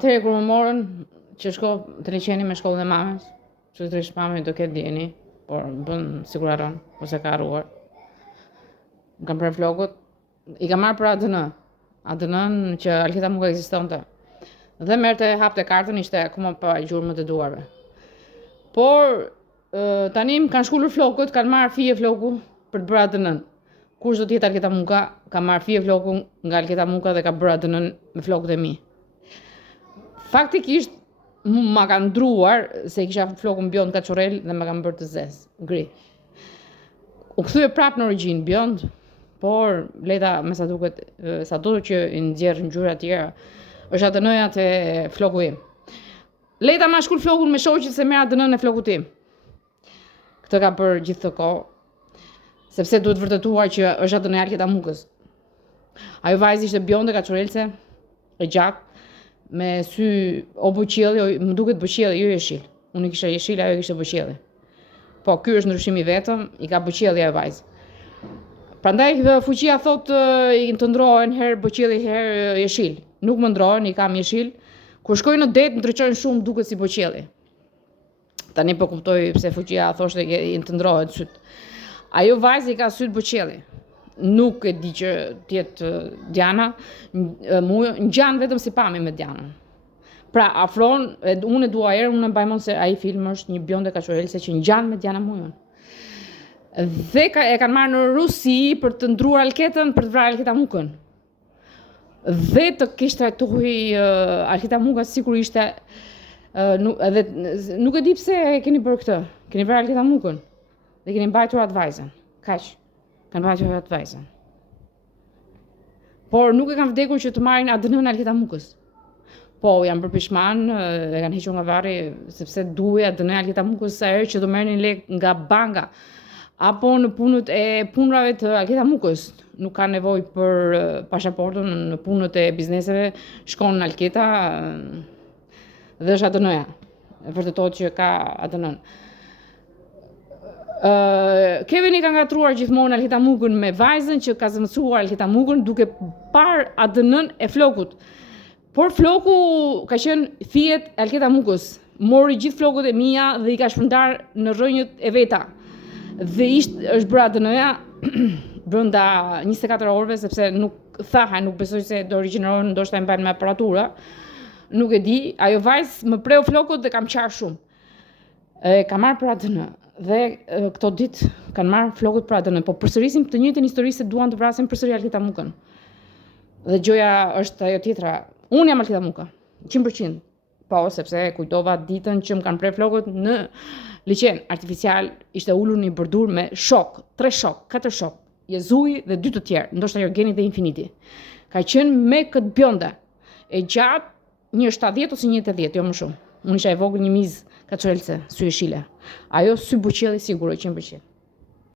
Atëherë kur më morën që shko të liçeni me shkollën e mamës, që të rish mamën do ketë djeni, por bën sigur harron, ose ka harruar. Më kam prerë flokut, i kam marrë për ADN-n që Alketa Muka ekzistonte. Dhe merrte hapte kartën, ishte akoma pa gjurmët e duarve. Por tani më kanë shkullur flokut, kanë marrë fije floku për të bërë ADN-n. Kush do të jetë Alketa Muka, ka marrë fije flokun nga Alketa Muka dhe ka bërë ADN-n me flokët e mi. Faktikisht ma kanë ndruar se kisha flokun bjond kaçurel dhe ma kanë bërë të zezë, gri. U kthye prapë në origjinë bjond, por leta me sa duket, sado që i nxjerr ngjyra të tjera, është ADN-ja te floku im. Leta ma shkull flokun me shoqit se merr ADN-n e flokut tim. Këtë ka bërë gjithë të kohë, sepse duhet vërtetuar që është ADN e Alketa Mukës. Ajo vajzë ishte bjonde kaçurelce, e gjatë, me sy o buqielli, më duket buqielli, jo jeshil. Unë i kisha jeshil, ajo kishte buqielli. Po, ky është ndryshimi vetëm, i ka buqielli ajo vajzë. Prandaj fuqia thot i të ndrohen herë buqielli herë jeshil. Nuk më ndrohen, i kam jeshil. Kur shkoj në det, ndryqojnë shumë, duket si buqielli. Tani po kuptoj pse fuqia thoshte i të ndrohen syt. Ajo vajzë i ka syt buqielli. Nuk e di që tjetë Diana, ngjan vetëm si pami me Dianën. Pra, afron, unë e dua erë, unë e mbajmon se ai film është një bjonde kaçurelse që ngjan me Diana Mujën. Dhe e kanë marrë në Rusi për të ndruar Alketën, për të vrarë Alketa Mukën. Dhe të kishte tuhi Alketa Muka sikur ishte, nuk e di pse keni bërë këtë, keni vrarë Alketa Mukën dhe keni mbajtur atë vajzën, kaq. Kanë mbajtur atë vajzën. Por nuk e kanë vdekur që të marrin ADN-n e Alketa Mukës. Po, janë bërë pishman, e kanë hequr nga varri, sepse duhej ADN-n e Alketa Mukës sa herë që do merrnin lekë nga banka, apo në punët e punrave të Alketa Mukës. Nuk ka nevojë për pasaportën në punët e bizneseve, shkon në Alketa dhe është ADN-ja. E vërtetohet që ka ADN-n. Kevin i ka ngatruar gjithmonë Alketa Mukën me vajzën që ka zëvendësuar Alketa Mukën duke parë ADN-n e flokut. Por floku ka qenë fijet Alketa Mukës. Mori gjithë flokët e mia dhe i ka shpërndar në rrënjët e veta. Dhe është bërë ADN-ja brenda 24 orëve, sepse nuk besoj se do rigjenerohen, ndoshta e mbajnë me aparatura. Nuk e di, ajo vajzë më preu flokët dhe kam qarë shumë. Ka marrë për ADN. Dhe këto ditë kanë marrë flokët për ADN, po përsërisim të njëjtën histori se duan të vrasin përsëri Alketa Mukën. Dhe gjoja është ajo tjetra. Unë jam Alketa Muka, 100%. Po, sepse kujtova ditën që më kanë prerë flokët në liçen artificial, ishte ulur një bërdur me shok, 3 shok, 4 shok, Jezuji dhe 2 të tjerë, ndoshta Jorgeni dhe Infiniti. Ka qenë me këtë bjonde, e gjatë një 70 ose një 80, jo më shumë. Unë isha e vogël një mizë kaçurelse, sy e shile. Ajo sy buqielli sigur 100%.